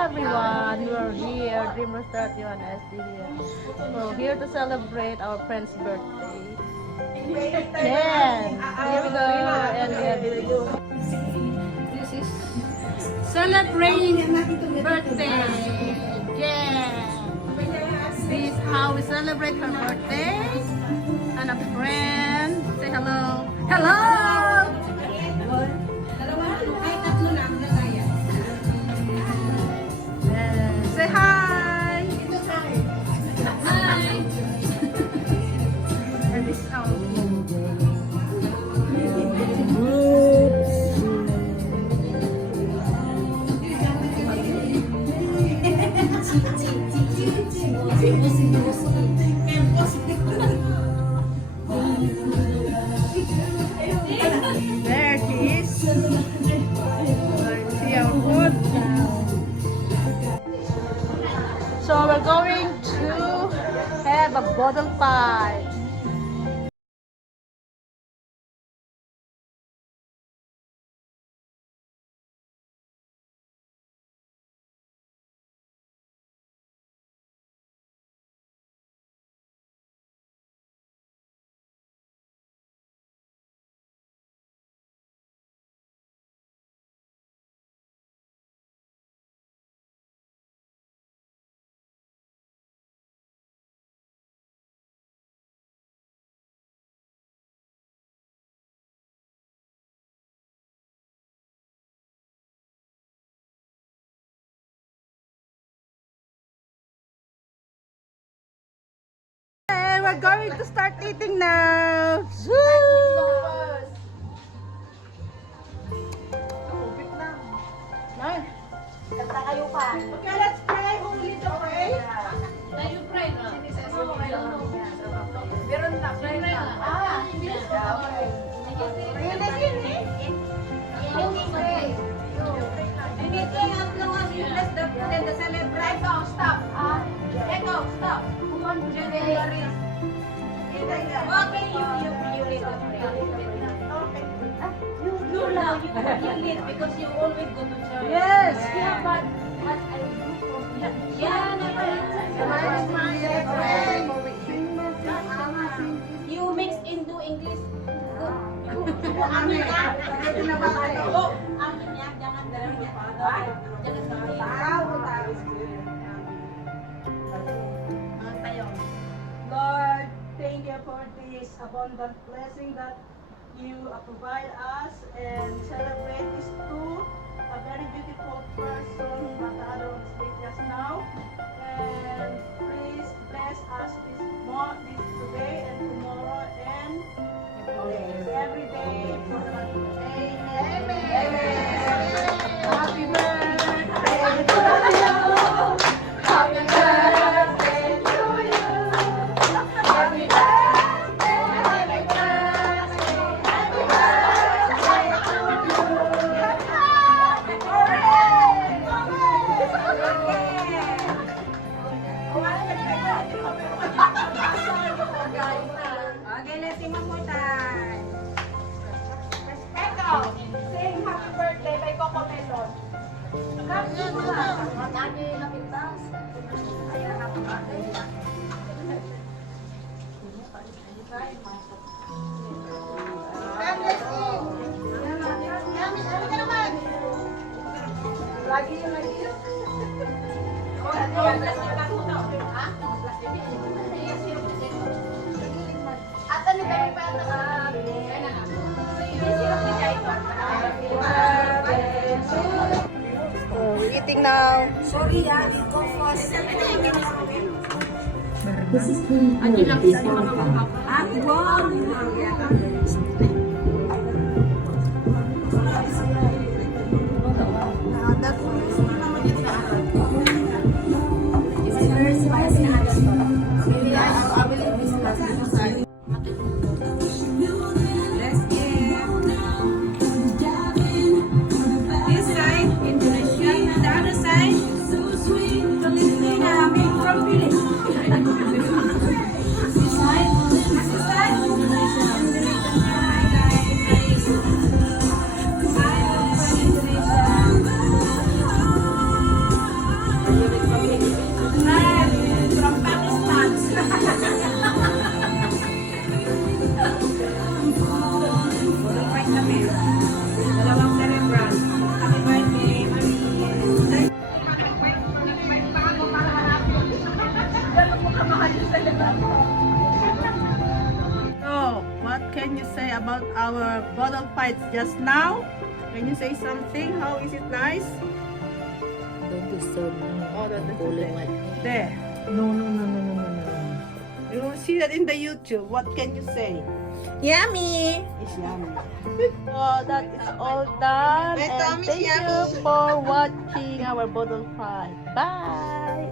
everyone. We are here, Dreamers 31 SD here. We're here to celebrate our friend's birthday. Jen, here we go. And this is celebrating birthday. Jen. This is how we celebrate her birthday. And a friend. Say hello. Hello! Say hi! Hi! And this is our there she is. See our food. So we're going to have a bottle fight. We're going to start eating now. Okay, let's pray. Who will lead the pray? You pray na. Meron na, pray na. Anything as long as you bless the food and the celebrate. Echo, stop. Echo, stop. Who wants to do the lyrics? Okay, you lead the prayer. You lead because you always go to church. Yes. Yeah, but what I do from here. Yeah, you mix into English. Amin ya. Oh, amin ya. Jangan dalam ya. Jangan Lord, thank you for this abundant blessing that you provide us and celebrate this too. A very beautiful person that the other one speak just now. And please bless us this today and tomorrow and every day for the day. Amen. Happy birthday to you. Happy birthday to you. Happy birthday, happy birthday, happy birthday to you. Okay, let's sing one more time. Echo, sing happy birthday by Coco Melon. Lagi yun. Ata ni kami pa We're eating now. Sorry, go fast. This is being recorded in Spotify. This side, Indonesia. The other side, Filipina. From Philippines. This side, Indonesia. just now. Can you say something? How is it nice? Don't disturb me. Oh, don't I'm disturb pulling me. my There. No. You will see that in the YouTube. What can you say? Yummy! It's yummy. So that is all done. My And tummy's thank you yummy. for watching our bottle fight. Bye!